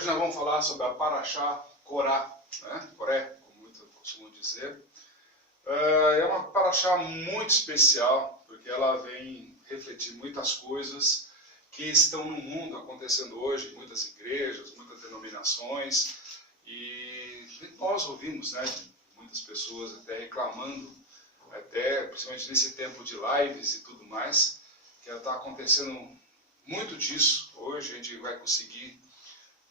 Hoje nós vamos falar sobre a Parashá Korá, né? Coré, como muitos costumam dizer. É uma Parashá muito especial, porque ela vem refletir muitas coisas que estão no mundo acontecendo hoje, muitas igrejas, muitas denominações, e nós ouvimos, né, de muitas pessoas até reclamando, até principalmente nesse tempo de lives e tudo mais, que está acontecendo muito disso. Hoje a gente vai conseguir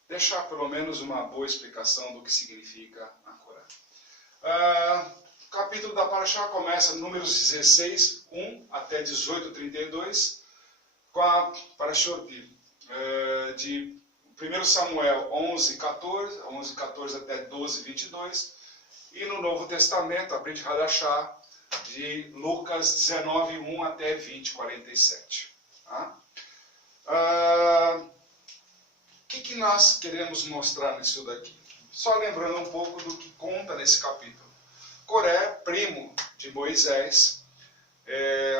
deixar pelo menos uma boa explicação do que significa a Korá. O capítulo da Parashá começa em Números 16, 1 até 18, 32, com a Parashá de 1 Samuel 11, 14 até 12, 22, e no Novo Testamento, a Brit Hadashah, de Lucas 19, 1 até 20, 47. Tá? O que nós queremos mostrar nisso daqui? Só lembrando um pouco do que conta nesse capítulo. Coré, primo de Moisés,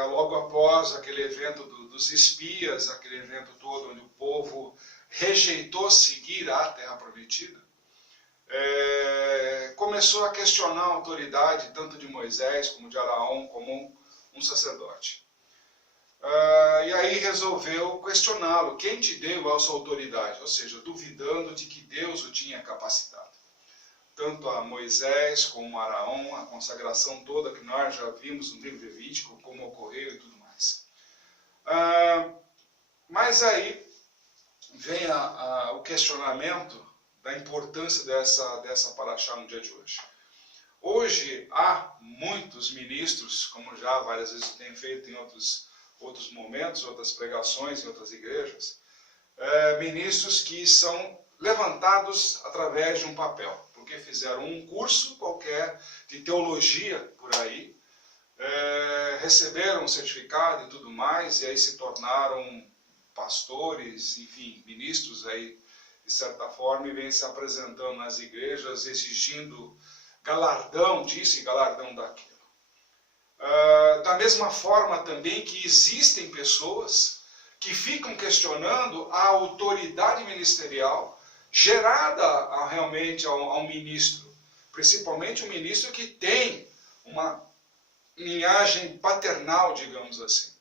logo após aquele evento dos espias, aquele evento todo onde o povo rejeitou seguir a Terra Prometida, começou a questionar a autoridade tanto de Moisés como de Araão, como um sacerdote. E aí resolveu questioná-lo. Quem te deu essa autoridade? Ou seja, duvidando de que Deus o tinha capacitado. Tanto a Moisés como a Araão, a consagração toda que nós já vimos no livro Levítico, como ocorreu e tudo mais. Mas aí vem o questionamento da importância dessa Parashá no dia de hoje. Hoje há muitos ministros, como já várias vezes tem feito em outros momentos, outras pregações em outras igrejas, ministros que são levantados através de um papel, porque fizeram um curso qualquer de teologia por aí, receberam um certificado e tudo mais, e aí se tornaram pastores, enfim, ministros aí, de certa forma, e vêm se apresentando nas igrejas, exigindo galardão disso e galardão daquilo. Da mesma forma também que existem pessoas que ficam questionando a autoridade ministerial gerada realmente ao ministro, principalmente o ministro que tem uma linhagem paternal, digamos assim.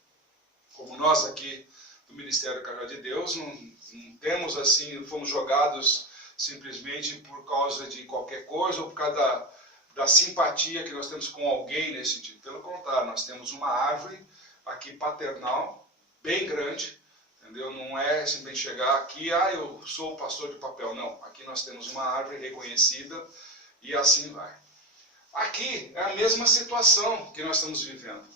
Como nós aqui do Ministério Cajado de Deus, não temos assim, não fomos jogados simplesmente por causa de qualquer coisa ou por causa da simpatia que nós temos com alguém nesse sentido. Pelo contrário, nós temos uma árvore aqui paternal, bem grande, entendeu? Não é simplesmente chegar aqui, eu sou o pastor de papel. Não, aqui nós temos uma árvore reconhecida e assim vai. Aqui é a mesma situação que nós estamos vivendo.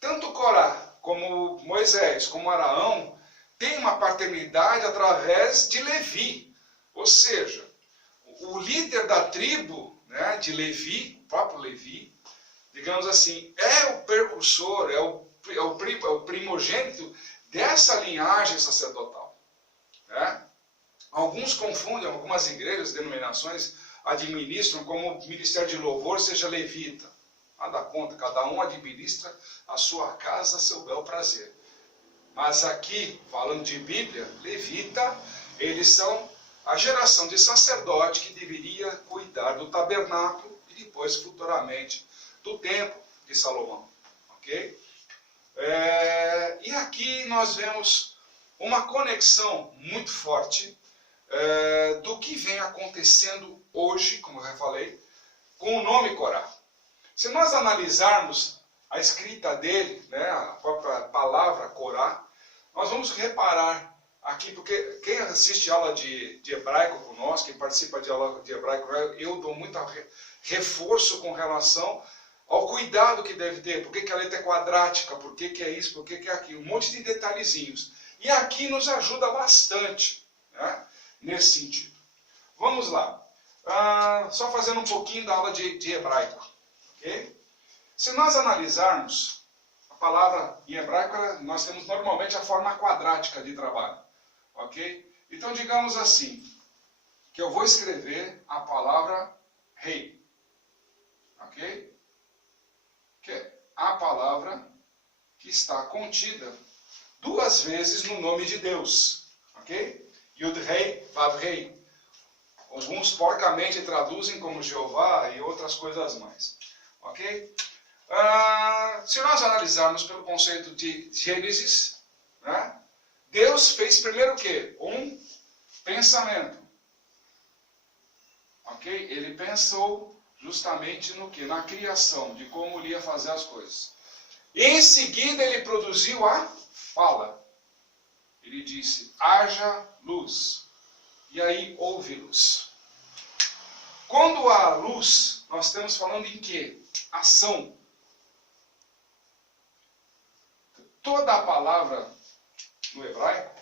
Tanto Corá, como Moisés, como Araão, tem uma paternidade através de Levi. Ou seja, o líder da tribo, né, de Levi, o próprio Levi, digamos assim, é o precursor, é o primogênito dessa linhagem sacerdotal. Né? Alguns confundem, algumas igrejas, denominações, administram como o ministério de louvor seja levita. Nada conta, cada um administra a sua casa a seu bel prazer. Mas aqui, falando de Bíblia, levita, eles são a geração de sacerdote que deveria cuidar do tabernáculo e depois, futuramente, do templo de Salomão. Ok? E aqui nós vemos uma conexão muito forte do que vem acontecendo hoje, como eu já falei, com o nome Corá. Se nós analisarmos a escrita dele, né, a própria palavra Corá, nós vamos reparar aqui, porque quem assiste aula de hebraico conosco, quem participa de aula de hebraico, eu dou muito reforço com relação ao cuidado que deve ter. Por que a letra é quadrática, por que é isso, por que é aquilo, um monte de detalhezinhos. E aqui nos ajuda bastante, né, nesse sentido. Vamos lá. Só fazendo um pouquinho da aula de hebraico. Okay? Se nós analisarmos a palavra em hebraico, nós temos normalmente a forma quadrática de trabalho. Ok? Então, digamos assim, que eu vou escrever a palavra rei. Ok? Que é a palavra que está contida 2 vezes no nome de Deus. Ok? Yud-Rei, Vav-Rei. Alguns porcamente traduzem como Jeová e outras coisas mais. Ok? Se nós analisarmos pelo conceito de Gênesis, né, Deus fez primeiro o quê? Um pensamento. Ok? Ele pensou justamente no quê? Na criação, de como ele ia fazer as coisas. Em seguida ele produziu a fala. Ele disse, haja luz. E aí houve luz. Quando há luz, nós estamos falando em quê? Ação. Toda a palavra no hebraico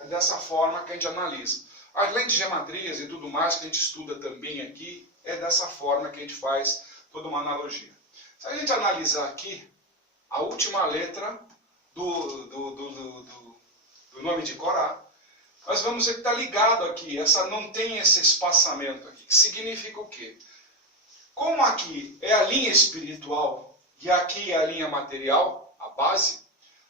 é dessa forma que a gente analisa. Além de gematrias e tudo mais que a gente estuda também aqui, é dessa forma que a gente faz toda uma analogia. Se a gente analisar aqui a última letra do nome de Corá, nós vamos ver que está ligado aqui, não tem esse espaçamento aqui. Que significa o quê? Como aqui é a linha espiritual e aqui é a linha material, a base,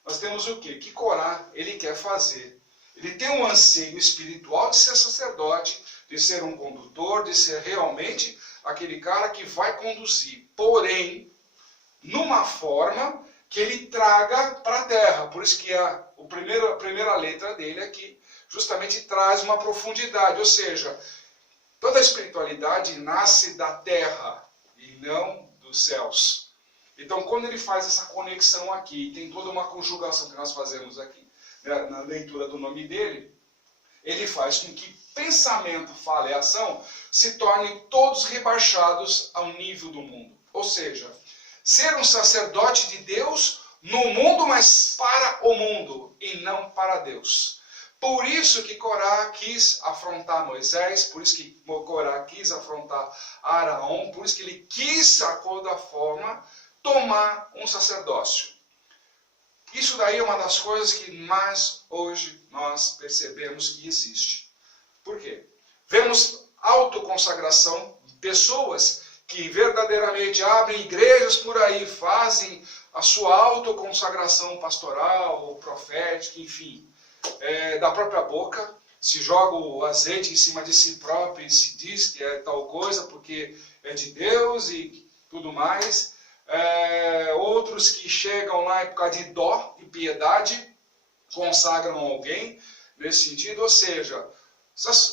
nós temos o quê? Que Corá, ele quer fazer. Ele tem um anseio espiritual de ser sacerdote, de ser um condutor, de ser realmente aquele cara que vai conduzir. Porém, numa forma que ele traga para a terra. Por isso que a primeira letra dele aqui justamente traz uma profundidade. Ou seja, toda a espiritualidade nasce da terra e não dos céus. Então, quando ele faz essa conexão aqui, tem toda uma conjugação que nós fazemos aqui, né, na leitura do nome dele, ele faz com que pensamento, fala e ação se tornem todos rebaixados ao nível do mundo. Ou seja, ser um sacerdote de Deus no mundo, mas para o mundo e não para Deus. Por isso que Corá quis afrontar Moisés, por isso que Corá quis afrontar Araão, por isso que ele quis, a toda forma, tomar um sacerdócio. Isso daí é uma das coisas que mais hoje nós percebemos que existe. Por quê? Vemos autoconsagração, pessoas que verdadeiramente abrem igrejas por aí, fazem a sua autoconsagração pastoral, ou profética, enfim, da própria boca, se joga o azeite em cima de si próprio e se diz que é tal coisa porque é de Deus e tudo mais. Outros que chegam lá por causa de dó e piedade, consagram alguém nesse sentido. Ou seja,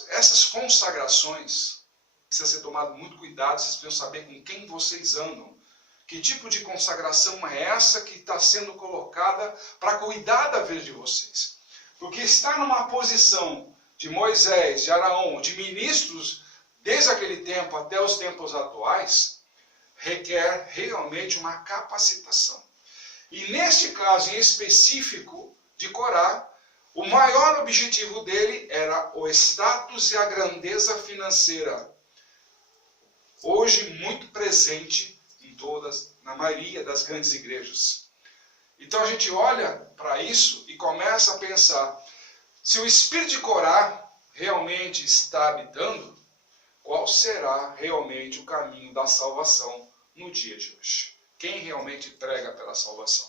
essas consagrações precisa ser tomado muito cuidado, vocês precisam saber com quem vocês andam. Que tipo de consagração é essa que está sendo colocada para cuidar da vida de vocês? Porque estar numa posição de Moisés, de Araão, de ministros, desde aquele tempo até os tempos atuais, requer realmente uma capacitação. E neste caso em específico de Corá, o maior objetivo dele era o status e a grandeza financeira. Hoje muito presente na maioria das grandes igrejas. Então a gente olha para isso e começa a pensar, se o espírito de Corá realmente está habitando, qual será realmente o caminho da salvação no dia de hoje? Quem realmente prega pela salvação?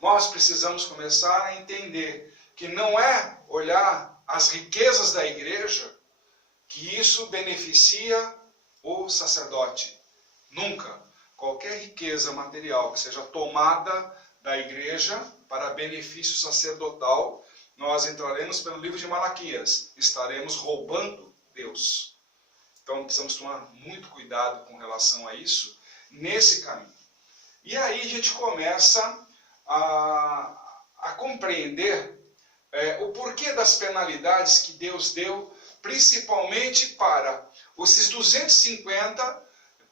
Nós precisamos começar a entender que não é olhar as riquezas da igreja que isso beneficia o sacerdote. Nunca. Qualquer riqueza material que seja tomada da igreja para benefício sacerdotal, nós entraremos pelo livro de Malaquias, estaremos roubando Deus. Então precisamos tomar muito cuidado com relação a isso, nesse caminho. E aí a gente começa a compreender o porquê das penalidades que Deus deu, principalmente para esses 250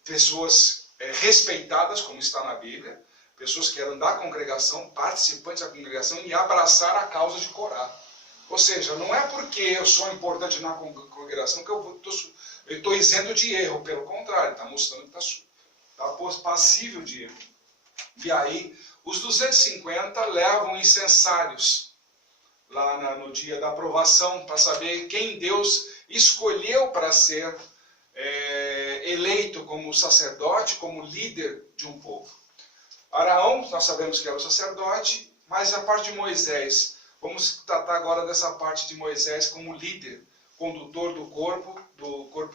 pessoas respeitadas, como está na Bíblia, pessoas que eram da congregação, participantes da congregação, e abraçar a causa de Corá. Ou seja, não é porque eu sou importante na congregação que eu estou isento de erro, pelo contrário, está mostrando que está passível de erro. E aí, os 250 levam incensários lá no dia da aprovação, para saber quem Deus escolheu para ser eleito como sacerdote, como líder de um povo. Araão, nós sabemos que era o sacerdote, mas a parte de Moisés, vamos tratar agora dessa parte de Moisés como líder, condutor do corpo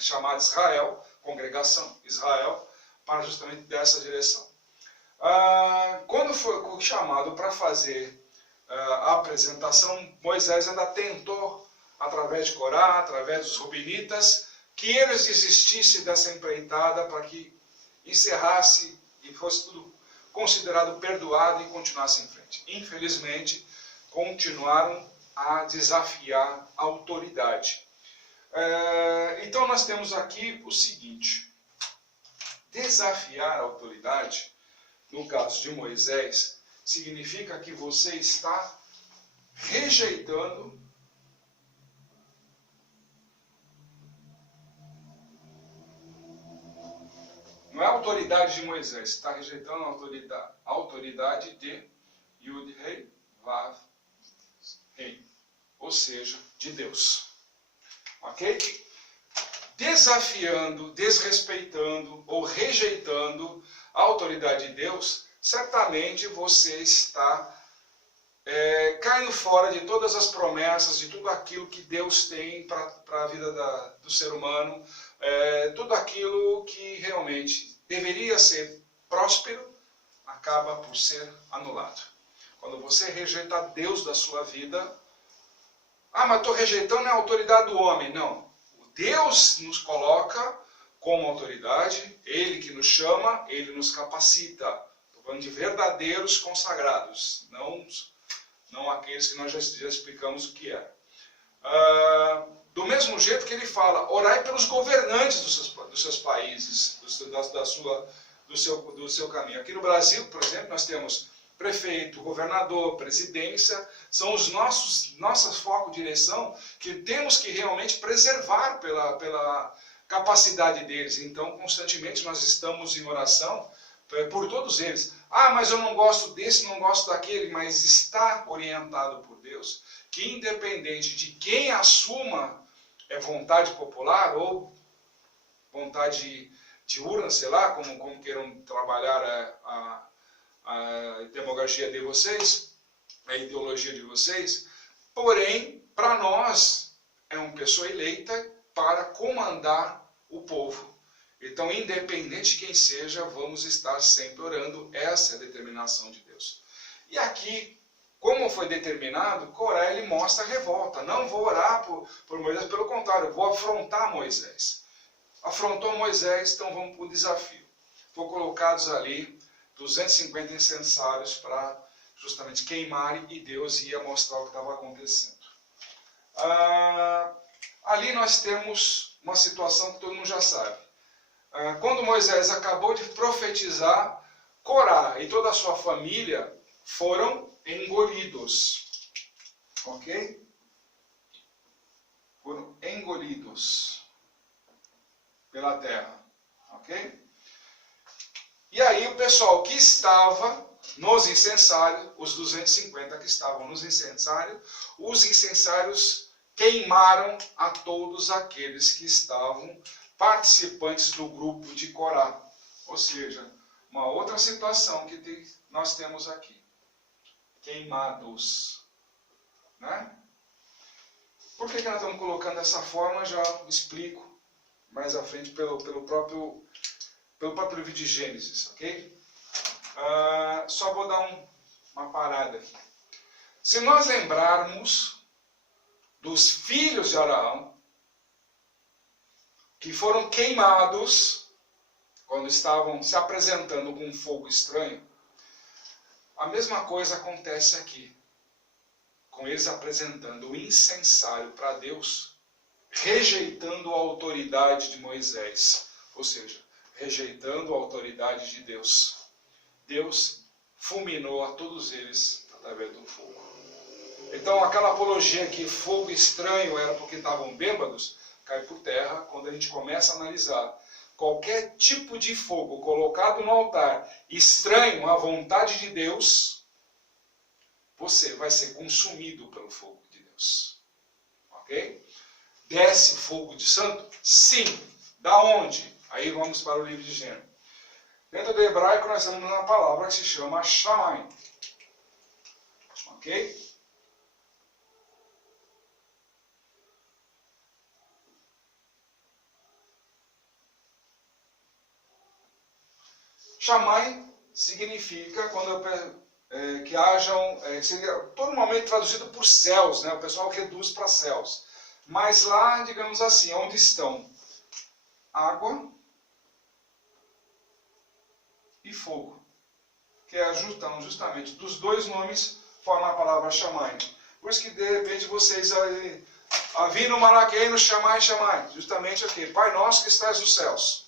chamado Israel, congregação Israel, para justamente dessa direção. Quando foi chamado para fazer a apresentação, Moisés ainda tentou, através de Corá, através dos Rubinitas, que eles desistissem dessa empreitada para que encerrasse e fosse tudo considerado perdoado e continuasse em frente. Infelizmente, continuaram a desafiar a autoridade. Então nós temos aqui o seguinte: desafiar a autoridade, no caso de Moisés, significa que você está rejeitando não é a autoridade de Moisés, está rejeitando a autoridade de Yud Rei Vav Rei, ou seja, de Deus. Ok? Desafiando, desrespeitando ou rejeitando a autoridade de Deus, certamente você está caindo fora de todas as promessas, de tudo aquilo que Deus tem para a vida do ser humano, tudo aquilo que realmente deveria ser próspero, acaba por ser anulado. Quando você rejeita Deus da sua vida, mas estou rejeitando a autoridade do homem. Não. Deus nos coloca como autoridade, Ele que nos chama, Ele nos capacita. Estou falando de verdadeiros consagrados, não aqueles que nós já explicamos o que é. Do mesmo jeito que ele fala, orai pelos governantes dos seus países, do seu caminho. Aqui no Brasil, por exemplo, nós temos prefeito, governador, presidência, são os nossos focos de direção que temos que realmente preservar pela capacidade deles. Então, constantemente nós estamos em oração por todos eles. Mas eu não gosto desse, não gosto daquele, mas está orientado por Deus, que independente de quem assuma vontade popular ou vontade de urna, sei lá, como queiram trabalhar a demagogia de vocês, a ideologia de vocês, porém, para nós, é uma pessoa eleita para comandar o povo. Então, independente de quem seja, vamos estar sempre orando. Essa é a determinação de Deus. E aqui, como foi determinado, Coré ele mostra a revolta. Não vou orar por Moisés, pelo contrário, vou afrontar Moisés. Afrontou Moisés, então vamos para o desafio. Foram colocados ali 250 incensários para justamente queimarem e Deus ia mostrar o que estava acontecendo. Ali nós temos uma situação que todo mundo já sabe. Quando Moisés acabou de profetizar, Corá e toda a sua família foram engolidos. Ok? Foram engolidos pela terra. Ok? E aí o pessoal que estava nos incensários, os 250 que estavam nos incensários, os incensários queimaram a todos aqueles que estavam participantes do grupo de Corá. Ou seja, uma outra situação que nós temos aqui. Queimados. Né? Por que nós estamos colocando dessa forma? Já explico mais à frente pelo próprio livro de Gênesis, ok? Só vou dar uma parada aqui. Se nós lembrarmos dos filhos de Abraão, que foram queimados quando estavam se apresentando com um fogo estranho, a mesma coisa acontece aqui, com eles apresentando o incensário para Deus, rejeitando a autoridade de Moisés, ou seja, rejeitando a autoridade de Deus. Deus fulminou a todos eles através do fogo. Então aquela apologia que fogo estranho era porque estavam bêbados, cai por terra quando a gente começa a analisar. Qualquer tipo de fogo colocado no altar, estranho à vontade de Deus, você vai ser consumido pelo fogo de Deus. Ok? Desce fogo de santo? Sim. Da onde? Aí vamos para o livro de Gênesis. Dentro do hebraico nós temos uma palavra que se chama Shaim. Ok? Shammai significa que hajam, seria normalmente traduzido por céus, né? O pessoal reduz para céus. Mas lá, digamos assim, onde estão água e fogo, que é justamente dos dois nomes formam a palavra Shammai. Por isso que de repente vocês aí, Avinu Malakeinu Shammai Shammai, justamente aqui, Pai nosso que estás nos céus.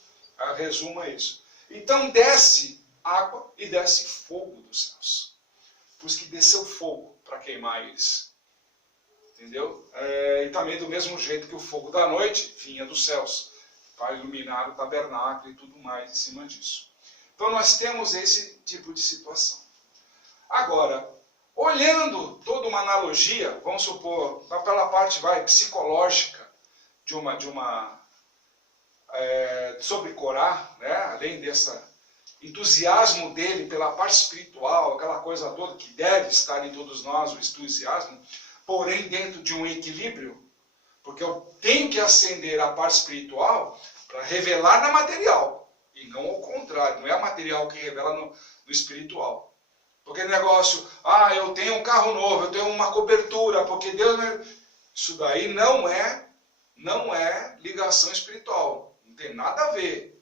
Resuma isso. Então desce água e desce fogo dos céus. Por isso que desceu fogo para queimar eles. Entendeu? E também do mesmo jeito que o fogo da noite vinha dos céus, para iluminar o tabernáculo e tudo mais em cima disso. Então nós temos esse tipo de situação. Agora, olhando toda uma analogia, vamos supor, pela parte psicológica sobre Corá, né? Além desse entusiasmo dele pela parte espiritual, aquela coisa toda que deve estar em todos nós, o entusiasmo, porém dentro de um equilíbrio, porque eu tenho que acender a parte espiritual para revelar na material, e não ao contrário, não é a material que revela no espiritual. Porque negócio, eu tenho um carro novo, eu tenho uma cobertura, porque Deus... Isso daí não é ligação espiritual, não tem nada a ver.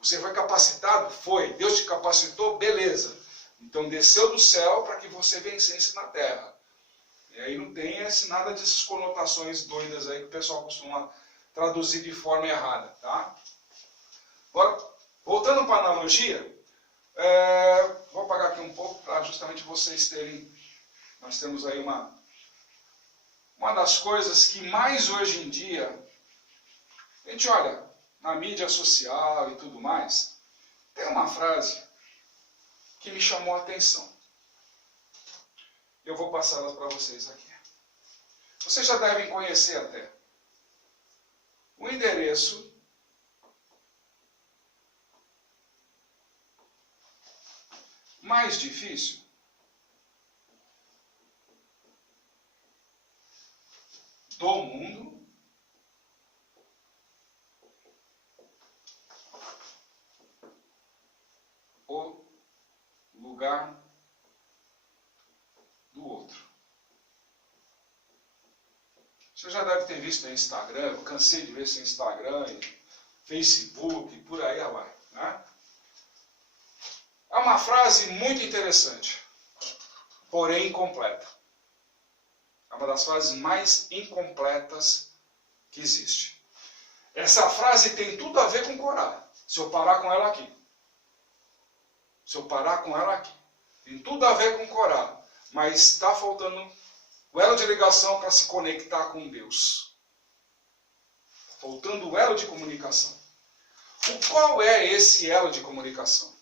Você foi capacitado? Foi. Deus te capacitou? Beleza. Então desceu do céu para que você vencesse na terra. E aí não tem nada dessas conotações doidas aí que o pessoal costuma traduzir de forma errada. Tá? Agora, voltando para a analogia, vou apagar aqui um pouco para justamente vocês terem... Nós temos aí uma das coisas que mais hoje em dia... A gente olha na mídia social e tudo mais, tem uma frase que me chamou a atenção. Eu vou passá-la para vocês aqui. Vocês já devem conhecer até. O endereço mais difícil do mundo o lugar do outro. Você já deve ter visto no Instagram, eu cansei de ver isso no Instagram, Facebook, por aí vai. Né? É uma frase muito interessante, porém incompleta. É uma das frases mais incompletas que existe. Essa frase tem tudo a ver com Corá, se eu parar com ela aqui. Tem tudo a ver com Corá, mas está faltando o elo de ligação para se conectar com Deus. Faltando o elo de comunicação. Qual é esse elo de comunicação?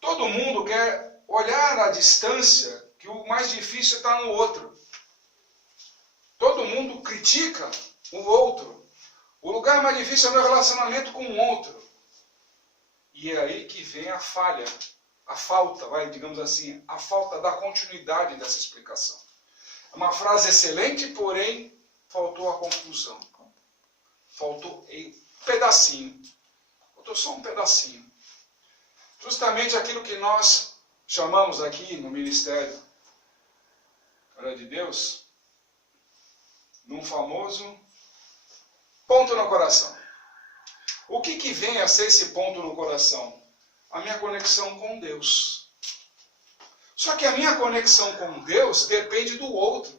Todo mundo quer olhar à distância que o mais difícil está no outro. Todo mundo critica o outro. O lugar mais difícil é o meu relacionamento com o outro. E é aí que vem a falha, a falta, digamos assim, a falta da continuidade dessa explicação. É uma frase excelente, porém, faltou a conclusão. Faltou um pedacinho. Faltou só um pedacinho. Justamente aquilo que nós chamamos aqui no Ministério de Deus, num famoso ponto no coração. O que vem a ser esse ponto no coração? A minha conexão com Deus. Só que a minha conexão com Deus depende do outro.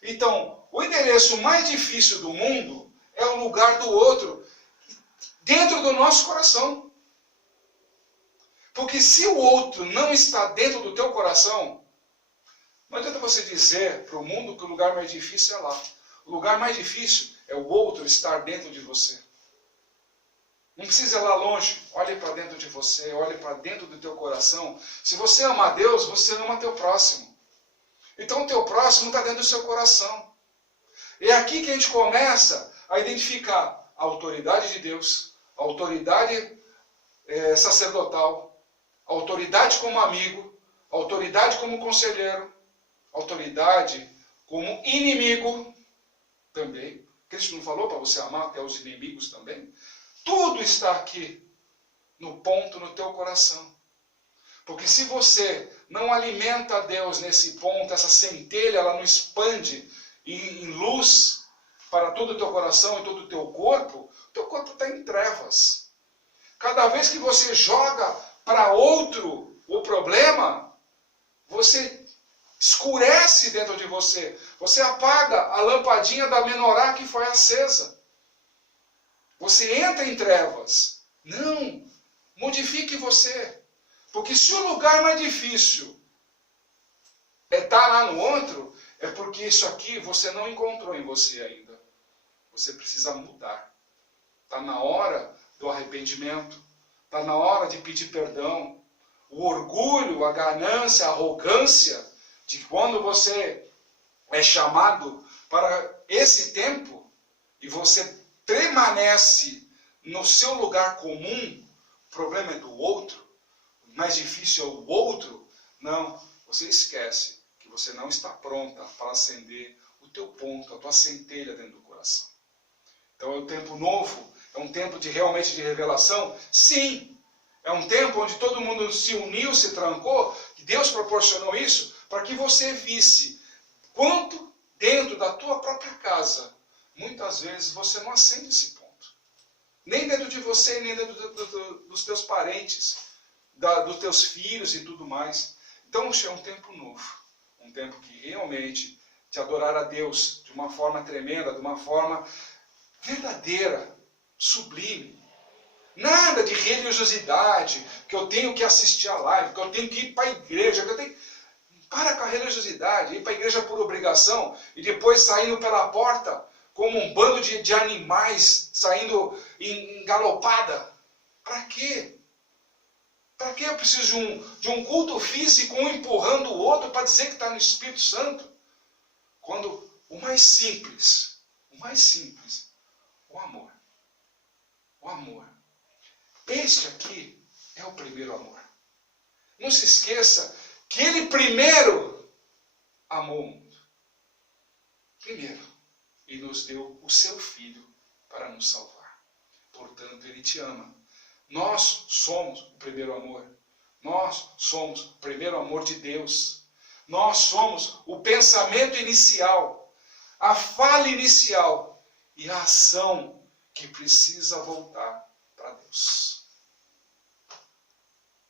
Então, o endereço mais difícil do mundo é o lugar do outro, dentro do nosso coração. Porque se o outro não está dentro do teu coração, não adianta você dizer para o mundo que o lugar mais difícil é lá. O lugar mais difícil é o outro estar dentro de você. Não precisa ir lá longe. Olhe para dentro de você, olhe para dentro do teu coração. Se você ama a Deus, você ama teu próximo. Então o teu próximo está dentro do seu coração. É aqui que a gente começa a identificar a autoridade de Deus, a autoridade sacerdotal, a autoridade como amigo, a autoridade como conselheiro, a autoridade como inimigo também. Cristo não falou para você amar até os inimigos também? Tudo está aqui no ponto no teu coração. Porque se você não alimenta Deus nesse ponto, essa centelha, ela não expande em luz para todo o teu coração e todo o teu corpo está em trevas. Cada vez que você joga para outro o problema, você escurece dentro de você. Você apaga a lampadinha da menorá que foi acesa. Você entra em trevas. Não, modifique você. Porque se o lugar mais difícil é estar lá no outro, é porque isso aqui você não encontrou em você ainda. Você precisa mudar. Está na hora do arrependimento. Está na hora de pedir perdão. O orgulho, a ganância, a arrogância de quando você é chamado para esse tempo e você permanece no seu lugar comum, o problema é do outro, o mais difícil é o outro. Não, você esquece que você não está pronta para acender o teu ponto, a tua centelha dentro do coração. Então é um tempo novo, é um tempo realmente de revelação? Sim, é um tempo onde todo mundo se uniu, se trancou, que Deus proporcionou isso para que você visse quanto dentro da tua própria casa, muitas vezes você não acende esse ponto. Nem dentro de você, nem dentro dos teus parentes, dos teus filhos e tudo mais. Então é um tempo novo, um tempo que realmente de adorar a Deus de uma forma tremenda, de uma forma verdadeira, sublime. Nada de religiosidade, que eu tenho que assistir a live, que eu tenho que ir para a igreja, que eu tenho... Para com a religiosidade, ir para a igreja por obrigação e depois saindo pela porta como um bando de animais saindo em galopada. Para quê? Para que eu preciso de um culto físico, um empurrando o outro para dizer que está no Espírito Santo? Quando o mais simples, o amor. O amor. Este aqui é o primeiro amor. Não se esqueça que ele primeiro amou o mundo. Primeiro. E nos deu o seu Filho para nos salvar. Portanto, ele te ama. Nós somos o primeiro amor. Nós somos o primeiro amor de Deus. Nós somos o pensamento inicial, a fala inicial e a ação que precisa voltar para Deus.